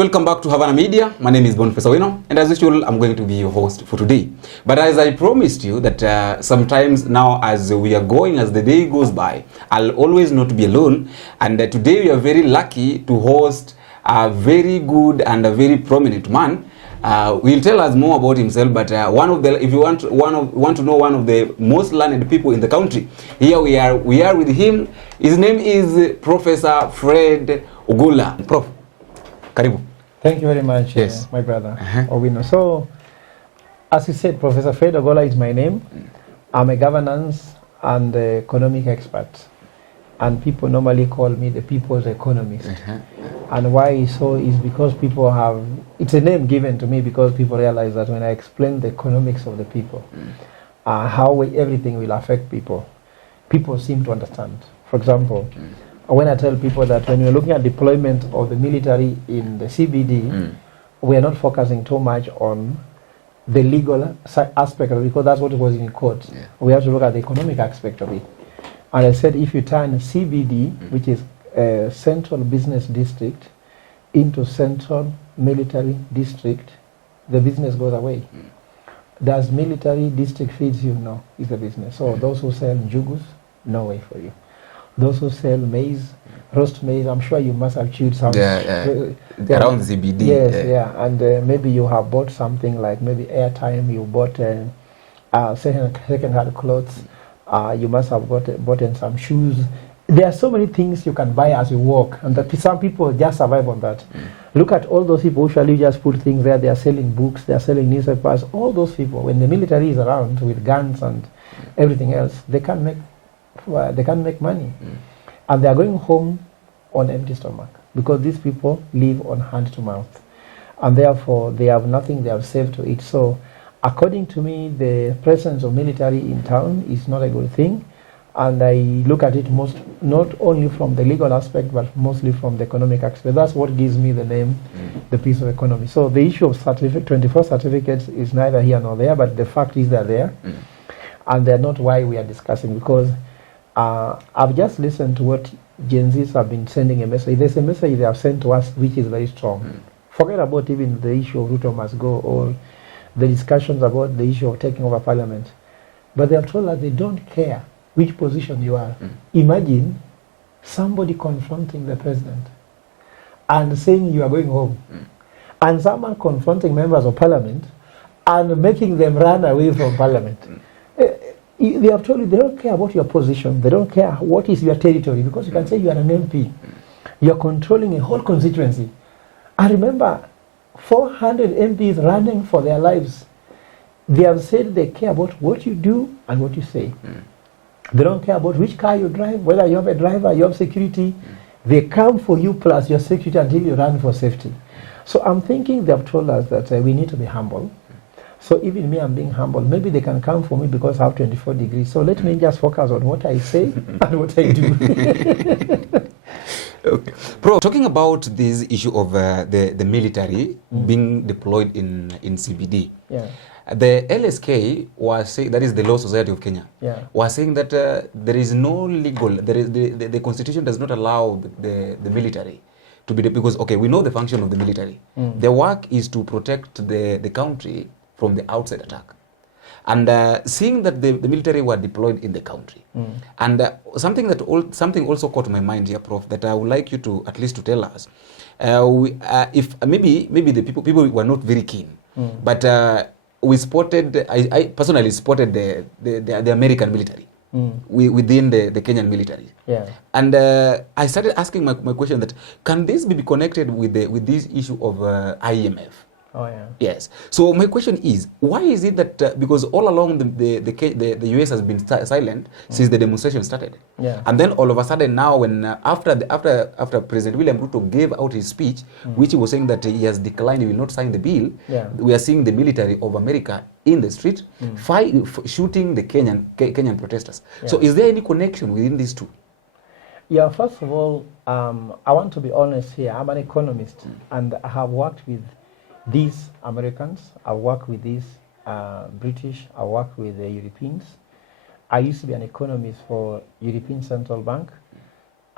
Welcome back to Havana Media. My name is Boniface Owino, and as usual, I'm going to be your host for today. But as I promised you that sometimes now as we are going, as the day goes by, I'll always not be alone. And today we are very lucky to host a very good and a very prominent man. He'll tell us more about himself, but if you want to know one of the most learned people in the country, here we are with him. His name is Professor Fred Ogolla. Prof, karibu. Thank you very much, yes. My brother Owino. So, as you said, Professor Fred Ogolla is my name. I'm a governance and economic expert, and people normally call me the people's economist. And why so is because people have, it's a name given to me because people realize that when I explain the economics of the people, how everything will affect people, people seem to understand. For example, when I tell people that when we're looking at deployment of the military in the CBD, we are not focusing too much on the legal aspect of it, because that's what was in court. We have to look at the economic aspect of it. And I said if you turn CBD, which is a central business district, into central military district, the business goes away. Does military district feeds you? No, it's a business. So those who sell jugus, no way for you. Those who sell maize, roast maize, I'm sure you must have chewed some. Around CBD. Yes, and maybe you have bought something like maybe airtime, you bought second-hand clothes, you must have bought some shoes. There are so many things you can buy as you walk, and some people just survive on that. Look at all those people who usually just put things there. They are selling books, they are selling newspapers. All those people, when the military is around with guns and everything else, they can't make money. And they are going home on empty stomach because these people live on hand to mouth, and therefore they have nothing they have saved to eat. So according to me, the presence of military in town is not a good thing, and I look at it not only from the legal aspect but mostly from the economic aspect. That's what gives me the name the piece of economy. So the issue of 24 certificates is neither here nor there, but the fact is they're there, and they're not why we are discussing, because I've just listened to what Gen Zs have been sending a message. There's a message they have sent to us which is very strong. Forget about even the issue of Ruto must go or the discussions about the issue of taking over parliament. But they have told us they don't care which position you are. Imagine somebody confronting the president and saying you are going home, and someone confronting members of parliament and making them run away from parliament. They have told you they don't care about your position. They don't care what is your territory, because you can say you are an MP. You are controlling a whole constituency. And remember, 400 MPs running for their lives. They have said they care about what you do and what you say. They don't care about which car you drive, whether you have a driver, you have security. They come for you plus your security until you run for safety. So I'm thinking they have told us that we need to be humble. So even me, I'm being humble. Maybe they can come for me because I have 24 degrees. So let me just focus on what I say and what I do. Okay. Bro, talking about this issue of the military being deployed in CBD, the LSK was saying, that is the Law Society of Kenya, was saying that there is no legal, the constitution does not allow the military to be, because, okay, we know the function of the military. Their work is to protect the country from the outside attack. And seeing that the military were deployed in the country, and something also caught my mind here, Prof, that I would like you to at least to tell us, if maybe the people were not very keen, but we spotted, I personally spotted the American military within the Kenyan military, and I started asking my question that can this be connected with this issue of IMF? Yes. So my question is, why is it that because all along the US has been silent since the demonstration started, and then all of a sudden now, when after President William Ruto gave out his speech, which he was saying that he has declined, he will not sign the bill, we are seeing the military of America in the street shooting the Kenyan protesters. So is there any connection within these two? Yeah, first of all, I want to be honest here. I'm an economist, and I have worked with these Americans, I work with these British, I work with the Europeans. I used to be an economist for European Central Bank,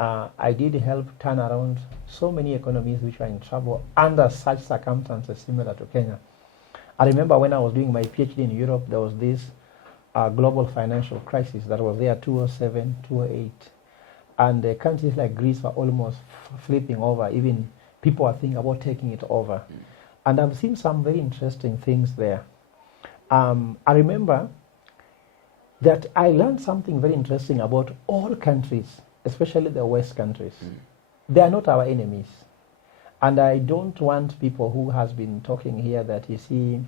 I did help turn around so many economies which were in trouble under such circumstances similar to Kenya. I remember when I was doing my PhD in Europe, there was this global financial crisis that was there 2007, 2008. And countries like Greece were almost flipping over. Even people are thinking about taking it over. And I've seen some very interesting things there. I remember that I learned something very interesting about all countries, especially the West countries. They are not our enemies. And I don't want people who has been talking here that, you see,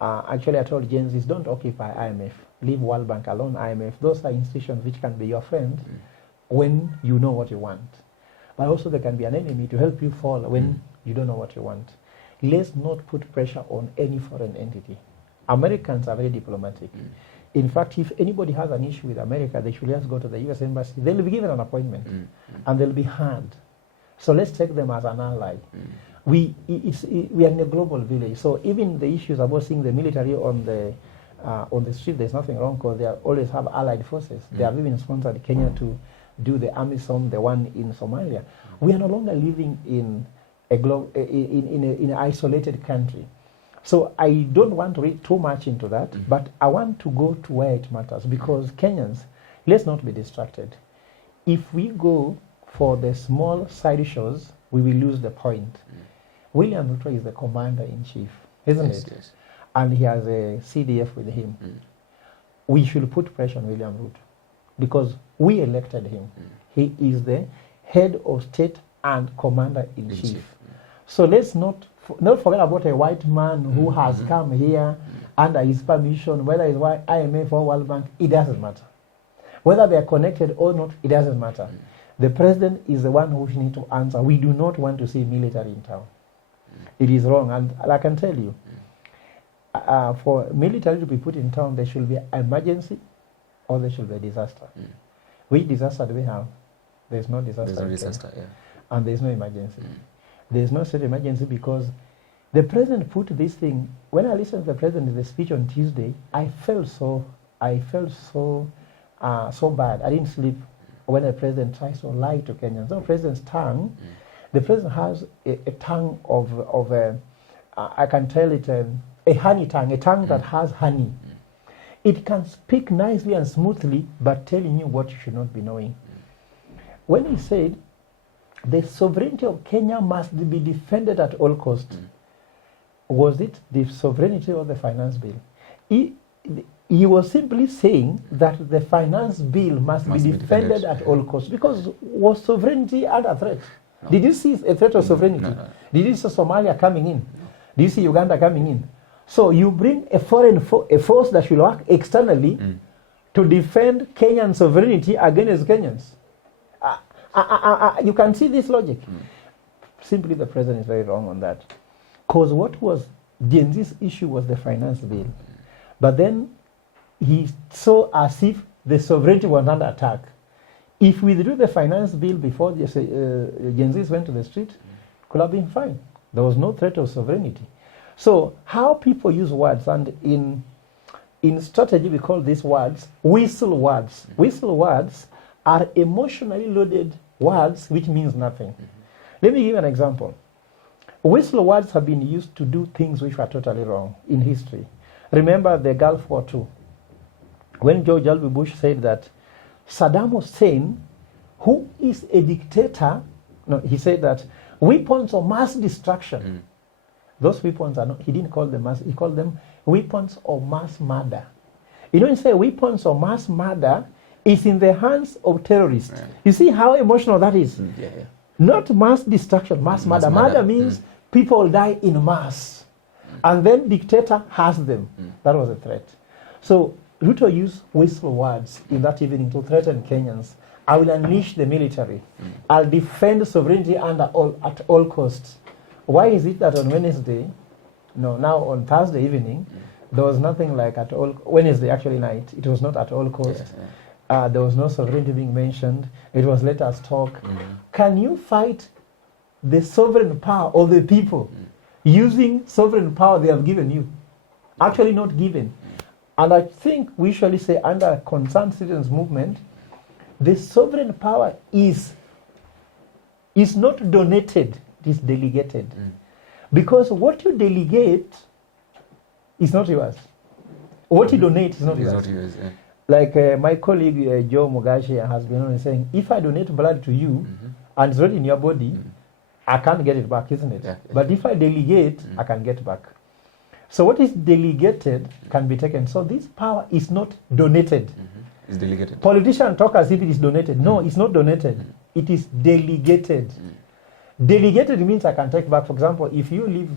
actually I told Gen Zs, don't occupy IMF. Leave World Bank alone, IMF. Those are institutions which can be your friend when you know what you want. But also they can be an enemy to help you fall when you don't know what you want. Let's not put pressure on any foreign entity. Americans are very diplomatic. In fact, if anybody has an issue with America, they should just go to the US Embassy. They'll be given an appointment and they'll be heard. So let's take them as an ally. We are in a global village. So even the issues about seeing the military on the street, there's nothing wrong because they always have allied forces. They have even sponsored Kenya to do the AMISOM, the one in Somalia. We are no longer living in an isolated country. So I don't want to read too much into that, but I want to go to where it matters because Kenyans, let's not be distracted. If we go for the small side shows, we will lose the point. William Ruto is the commander-in-chief, isn't it? Yes. And he has a CDF with him. We should put pressure on William Ruto because we elected him. He is the head of state and commander-in-chief. So let's not forget about a white man who has come here under his permission, whether it's IMF or World Bank, it doesn't matter. Whether they are connected or not, it doesn't matter. The president is the one who needs to answer. We do not want to see military in town. It is wrong. And I can tell you, for military to be put in town, there should be an emergency or there should be a disaster. Which disaster do we have? There's no disaster. There's no disaster, yeah. And there's no emergency. There's no state emergency because the president put this thing. When I listened to the president in the speech on Tuesday, I felt so bad. I didn't sleep when the president tries to lie to Kenyans. The president's tongue, the president has a tongue of I can tell it a honey tongue, a tongue that has honey. It can speak nicely and smoothly, but telling you what you should not be knowing. When he said, the sovereignty of Kenya must be defended at all costs. Was it the sovereignty or the finance bill? He was simply saying that the finance bill must be defended at all costs because was sovereignty under threat? No. Did you see a threat of sovereignty? No. Did you see Somalia coming in? Did you see Uganda coming in? So you bring a foreign force that should work externally to defend Kenyan sovereignty against Kenyans. You can see this logic. Simply the president is very wrong on that. Because what was Gen Z's issue was the finance bill. But then he saw as if the sovereignty was under attack. If we withdrew the finance bill before the Gen Z's went to the street, could have been fine. There was no threat of sovereignty. So how people use words, and in strategy we call these words whistle words. Whistle words are emotionally loaded words which means nothing. Let me give you an example. Whistle words have been used to do things which were totally wrong in history. Remember the Gulf War II, when George W. Bush said that Saddam Hussein, who is a dictator, he said that weapons of mass destruction, those weapons are not, he didn't call them mass, he called them weapons of mass murder. You don't say weapons of mass murder is in the hands of terrorists. Yeah. You see how emotional that is? Yeah. Not mass destruction, mass murder. Murder means people die in mass. And then dictator has them. That was a threat. So Ruto used whistle words in that evening to threaten Kenyans. I will unleash the military. I'll defend sovereignty at all costs. Why is it that on Wednesday, now on Thursday evening, there was nothing like at all, Wednesday actually night, it was not at all costs. Yes, yeah. There was no sovereignty being mentioned. It was let us talk. Can you fight the sovereign power of the people using sovereign power they have given you? Actually not given. And I think we usually say under concerned citizens movement, the sovereign power is is not donated, it is delegated. Because what you delegate is not yours. What you donate is not yours. Not yours, yeah. Like my colleague Joe Mugashi has been on saying, if I donate blood to you and it's not in your body, I can't get it back, isn't it? Yeah. But if I delegate, I can get back. So what is delegated can be taken. So this power is not donated. It's delegated. Politicians talk as if it is donated. No, it's not donated. It is delegated. Delegated means I can take back. For example, if you live,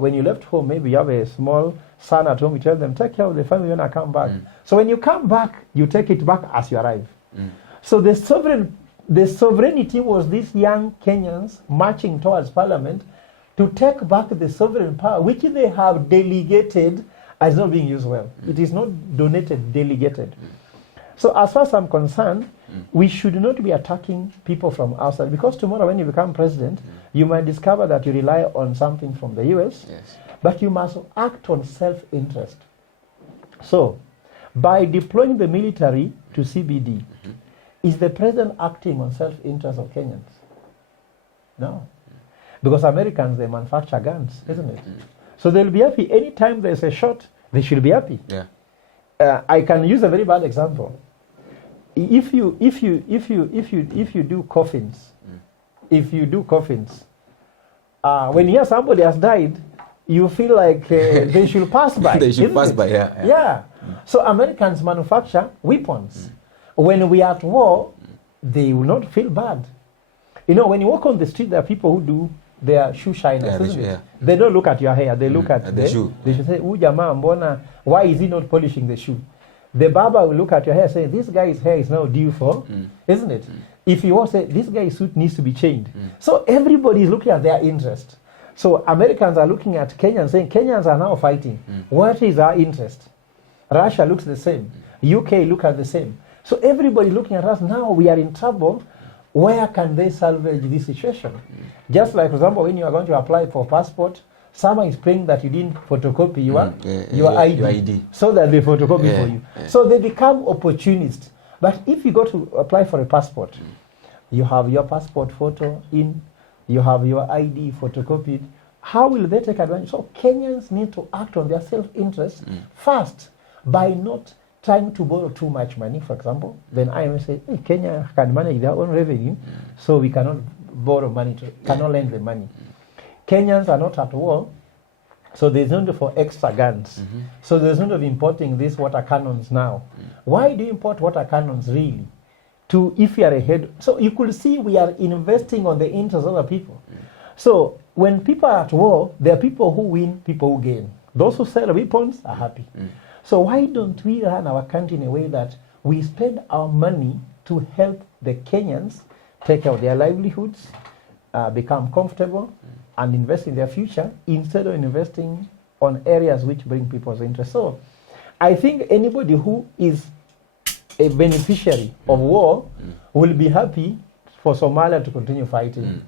when you left home, maybe you have a small son at home, you tell them, take care of the family when I come back. So when you come back, you take it back as you arrive. So the sovereignty was these young Kenyans marching towards parliament to take back the sovereign power, which they have delegated as not being used well. It is not donated, delegated. So as far as I'm concerned, we should not be attacking people from outside, because tomorrow when you become president, you might discover that you rely on something from the US, but you must act on self-interest. So by deploying the military to CBD, is the president acting on self-interest of Kenyans? No. Because Americans, they manufacture guns, isn't it? So they'll be happy. Anytime there's a shot, they should be happy. Yeah. I can use a very bad example. If you do coffins, when you hear somebody has died, you feel like they should pass by. They should pass by, yeah. So Americans manufacture weapons. When we are at war, they will not feel bad. You know, when you walk on the street, there are people who do their shoe shiners, isn't it? They don't look at your hair, they look at the shoe. They should say, why is he not polishing the shoe? The barber will look at your hair and say, this guy's hair is now due for, isn't it? If you want to say, this guy's suit needs to be changed. So everybody is looking at their interest. So Americans are looking at Kenyans saying, Kenyans are now fighting. What is our interest? Russia looks the same. UK look at the same. So everybody looking at us, now we are in trouble. Where can they salvage this situation? Just like, for example, when you are going to apply for passport, someone is praying that you didn't photocopy your ID so that they photocopy for you. So they become opportunists. But if you go to apply for a passport, you have your passport photo in, you have your ID photocopied. How will they take advantage? So Kenyans need to act on their self-interest first by not trying to borrow too much money, for example. Then IMF say, hey, Kenya can manage their own revenue, so we cannot borrow money, cannot lend the money. Kenyans are not at war, so there's no need for extra guns. So there's no need of importing these water cannons now. Why do you import water cannons really? To, if you are ahead. So you could see we are investing on the interests of other people. So when people are at war, there are people who win, people who gain. Those who sell weapons are happy. So why don't we run our country in a way that we spend our money to help the Kenyans take care of their livelihoods, become comfortable, and invest in their future, instead of investing on areas which bring people's interest? So I think anybody who is a beneficiary of war will be happy for Somalia to continue fighting,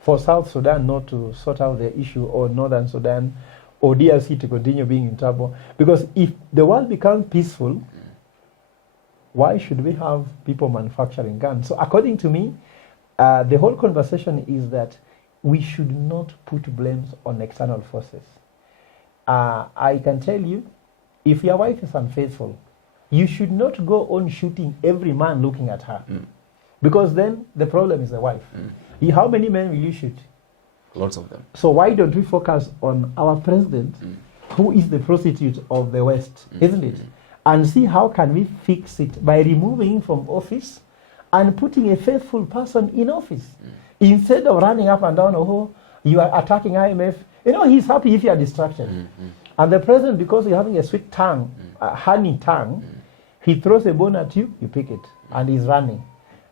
for South Sudan not to sort out their issue, or Northern Sudan or DRC to continue being in trouble. Because if the world becomes peaceful, why should we have people manufacturing guns? So according to me, the whole conversation is that we should not put blames on external forces. I can tell you, if your wife is unfaithful, you should not go on shooting every man looking at her. Because then the problem is the wife. How many men will you shoot? Lots of them. So why don't we focus on our president, who is the prostitute of the West, isn't it? And see how can we fix it by removing him from office and putting a faithful person in office. Instead of running up and down, oh, you are attacking IMF. You know, he's happy if you are distracted. And the president, because you're having a sweet tongue, honey tongue, he throws a bone at you, you pick it, and he's running.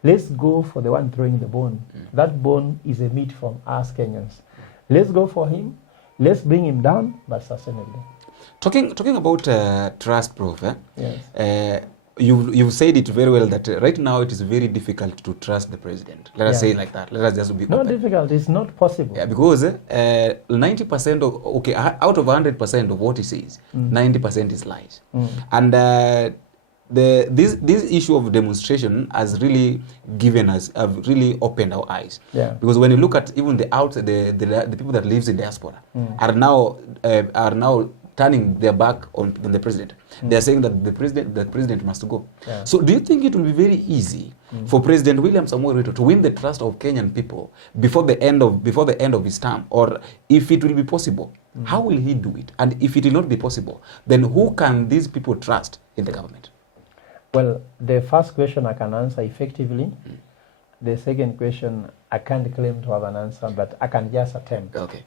Let's go for the one throwing the bone. That bone is a meat from us Kenyans. Let's go for him. Let's bring him down, but sustainably. Talking about trust, Prof. Yes. You've said it very well that right now it is very difficult to trust the president. Let us say it like that. Let us just be not open. Difficult. It's not possible. Yeah, because 90% of out of 100% of what he says, 90% is lies. And this issue of demonstration has really have really opened our eyes. Yeah. Because when you look at even the people that lives in diaspora are now turning their back on the president. They are saying that the president must go. Yeah. So do you think it will be very easy for President William Samoei Ruto to win the trust of Kenyan people before the end of his term, or if it will be possible? How will he do it? And if it will not be possible, then who can these people trust in the government? Well, the first question I can answer effectively. The second question, I can't claim to have an answer, but I can just attempt. Okay.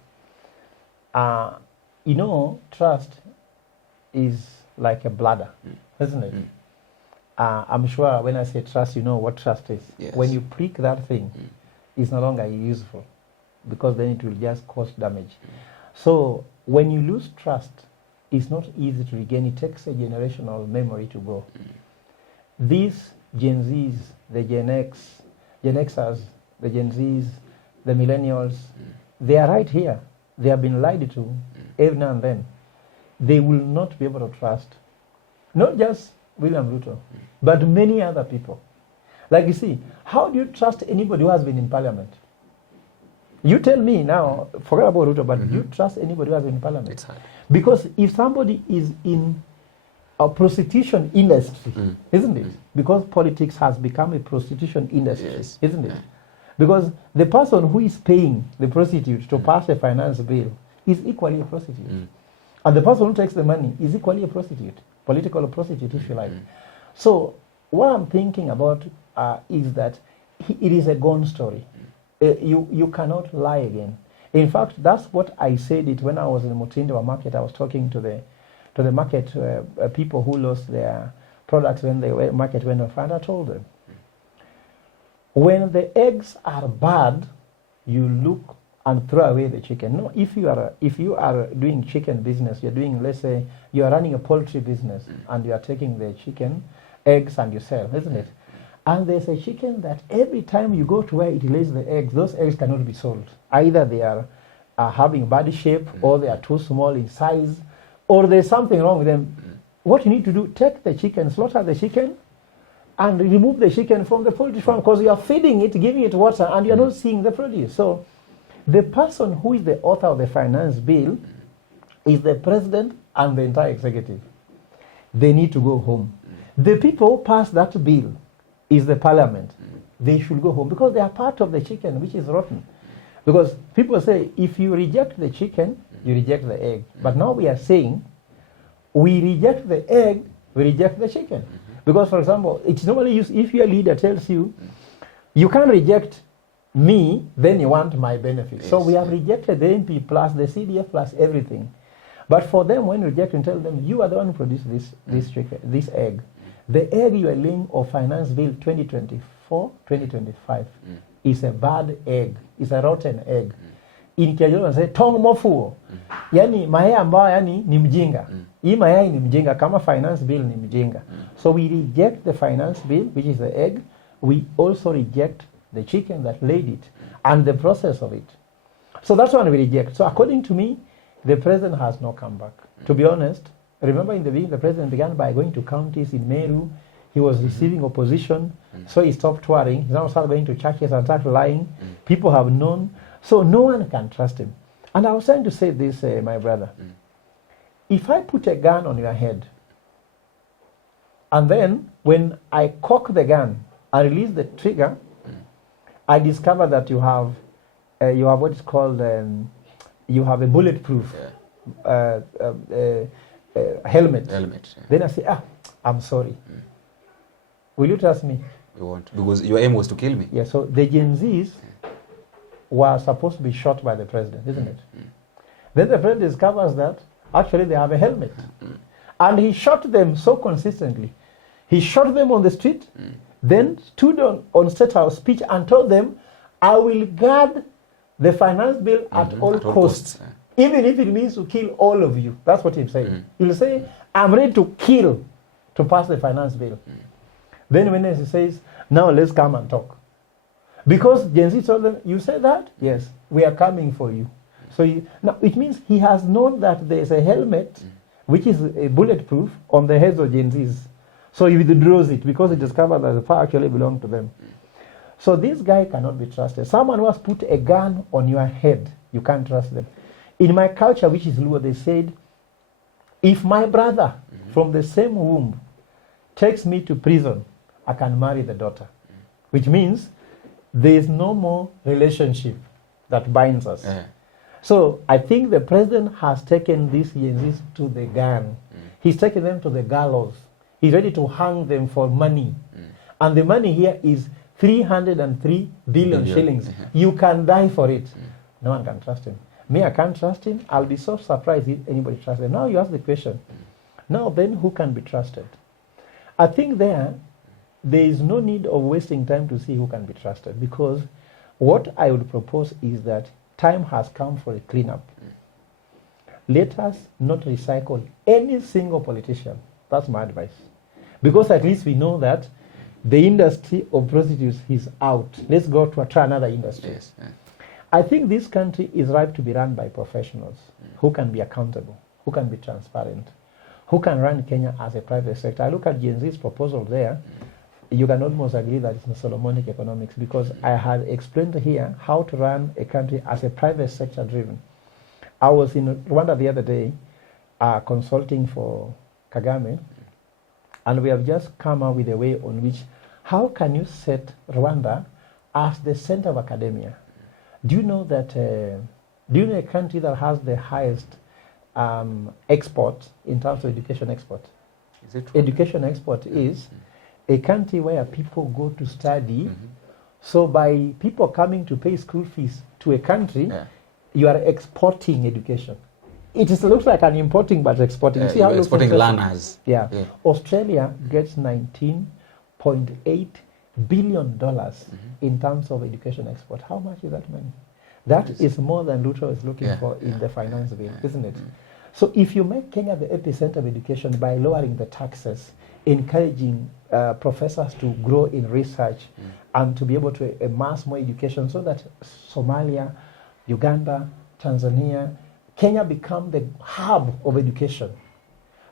You know, trust is like a bladder, isn't it? I'm sure when I say trust, you know what trust is. Yes. When you prick that thing, it's no longer useful, because then it will just cause damage. So when you lose trust, it's not easy to regain. It takes a generational memory to go. These Gen Zs, the Gen Xers, the Gen Zs, the millennials, they are right here. They have been lied to every now and then. They will not be able to trust, not just William Ruto, but many other people. Like you see, how do you trust anybody who has been in parliament? You tell me now, forget about Ruto, but do you trust anybody who has been in parliament? It's hard. Because if somebody is in a prostitution industry, isn't it? Because politics has become a prostitution industry, Yes. isn't it? Because the person who is paying the prostitute to pass a finance bill is equally a prostitute. And the person who takes the money is equally a prostitute, political prostitute, if you like. So what I'm thinking about is that it is a gone story. You cannot lie again. In fact, that's what I said it when I was in Mutindawa market. I was talking to the market people who lost their products when the market went off, and I told them, when the eggs are bad, you look and throw away the chicken. No, if you are doing chicken business, you're doing, let's say, you are running a poultry business, and you are taking the chicken eggs and you sell, isn't it? And there's a chicken that every time you go to where it lays the eggs, those eggs cannot be sold. Either they are having bad shape, or they are too small in size, or there's something wrong with them. What you need to do, take the chicken, slaughter the chicken, and remove the chicken from the poultry farm, because you are feeding it, giving it water, and you are not seeing the produce. So the person who is the author of the finance bill is the president and the entire executive. They need to go home. The people who pass that bill is the parliament. They should go home, because they are part of the chicken, which is rotten. Because people say, if you reject the chicken, you reject the egg. But now we are saying, we reject the egg, we reject the chicken. Because, for example, it's normally used if your leader tells you, you can't reject me, then you want my benefit. Yes. So we have rejected the MP plus the CDF plus everything. But for them, when you reject and tell them, you are the one who produced this chicken, this egg. The egg you are laying of Finance Bill 2024, 2025 is a bad egg. It's a rotten egg. In Kenya say tong mofuo. Yani mayai ambayo yani ni mjinga. Hii mayai ni mjinga kama finance bill ni mjinga. So we reject the finance bill, which is the egg. We also reject the chicken that laid it and the process of it. So that's one we reject. So according to me, the president has no comeback. To be honest, remember in the beginning, the president began by going to counties in Meru. He was receiving opposition, so he stopped touring. He now started going to churches and started lying. People have known. So no one can trust him. And I was trying to say this, my brother. If I put a gun on your head, and then when I cock the gun, I release the trigger, I discover that you have what is called, you have a bulletproof helmet. Then I say, I'm sorry. Will you trust me? You won't, because your aim was to kill me. Yeah, so the Gen Zs were supposed to be shot by the president, isn't it? Then the president discovers that actually they have a helmet. And he shot them so consistently. He shot them on the street, then stood on State House speech and told them, I will guard the finance bill at all costs. Even if it means to kill all of you. That's what he'll say. He'll say, I'm ready to kill to pass the finance bill. Then when he says, now let's come and talk. Because Gen Z told them, you say that? Yes, we are coming for you. So now it means he has known that there's a helmet, which is a bulletproof, on the heads of Gen Zs. So he withdraws it because he discovered that the power actually belonged to them. So this guy cannot be trusted. Someone who has put a gun on your head, you can't trust them. In my culture, which is Luo, they said, if my brother from the same womb takes me to prison, I can marry the daughter. Which means there is no more relationship that binds us. So I think the president has taken these Yenzis to the gun. He's taken them to the gallows. He's ready to hang them for money. And the money here is 303 billion shillings. You can die for it. No one can trust him. Me, I can't trust him. I'll be so surprised if anybody trusts him. Now you ask the question. Now then, who can be trusted? I think there is no need of wasting time to see who can be trusted, because what I would propose is that time has come for a cleanup. Let us not recycle any single politician. That's my advice. Because at least we know that the industry of prostitutes is out. Let's go to try another industry. Yes. I think this country is ripe to be run by professionals who can be accountable, who can be transparent, who can run Kenya as a private sector. I look at Gen Z's proposal there. You can almost agree that it's Solomonic economics, because I had explained here how to run a country as a private sector driven. I was in Rwanda the other day consulting for Kagame, and we have just come up with a way on which, how can you set Rwanda as the center of academia? Do you know that, do you know a country that has the highest export in terms of education export? Is it true? Education export is a country where people go to study. So by people coming to pay school fees to a country, you are exporting education. It looks like an importing but exporting. You see how exporting learners. Yeah. Australia gets $19.8 billion in terms of education export. How much is that money? That is more than Ruto is looking for in the finance bill, isn't it? So if you make Kenya the epicenter of education by lowering the taxes, encouraging professors to grow in research and to be able to amass more education, so that Somalia, Uganda, Tanzania, Kenya become the hub of education.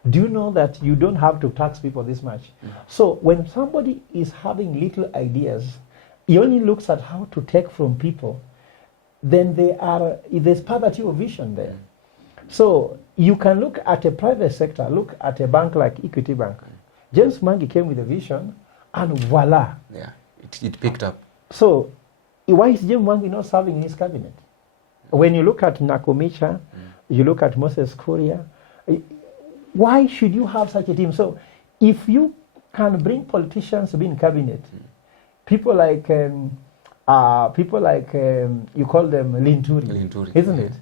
Do you know that you don't have to tax people this much? So when somebody is having little ideas, he only looks at how to take from people, then there's poverty of vision there. So you can look at a private sector, look at a bank like Equity Bank. James Mangi came with a vision, and voila. Yeah, it picked up. So why is James Mangi not serving in his cabinet? When you look at Nakumicha, you look at Moses Kuria, why should you have such a team? So if you can bring politicians to be in cabinet, people like you call them Linturi, isn't it?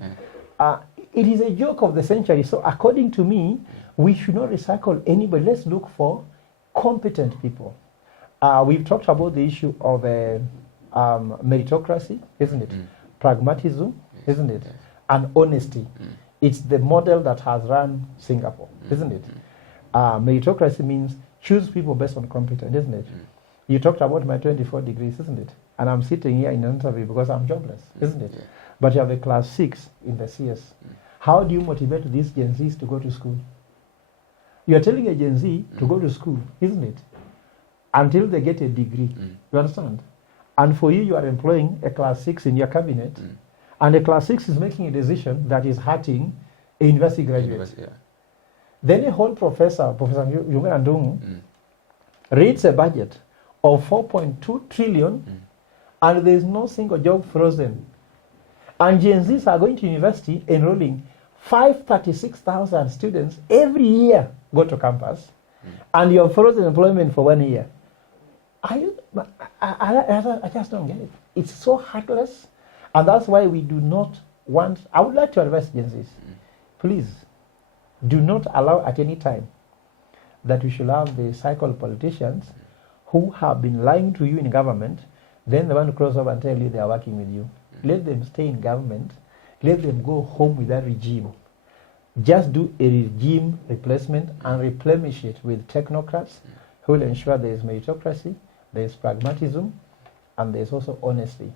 It is a joke of the century. So according to me, we should not recycle anybody. Let's look for competent people. We've talked about the issue of meritocracy, isn't it? Pragmatism, isn't it? And honesty. It's the model that has run Singapore, isn't it? Meritocracy means choose people based on competence, isn't it? You talked about my 24 degrees, isn't it? And I'm sitting here in an interview because I'm jobless, isn't it? But you have a class 6 in the CS. How do you motivate these Gen Zs to go to school? You are telling a Gen Z to go to school, isn't it? Until they get a degree. You understand? And for you are employing a class 6 in your cabinet, and a class 6 is making a decision that is hurting a university graduate. Then a whole Professor Yume Andungu, reads a budget of 4.2 trillion, and there is no single job frozen. And Gen Zs are going to university enrolling 536,000 students every year go to campus, and you have frozen employment for 1 year. I just don't get it. It's so heartless, and that's why we do not want. I would like to advise Gen Zs, please do not allow at any time that we should have the cycle of politicians who have been lying to you in government, then they want to cross over and tell you they are working with you. Let them stay in government. Let them go home with that regime. Just do a regime replacement and replenish it with technocrats who will ensure there is meritocracy, there is pragmatism, and there is also honesty.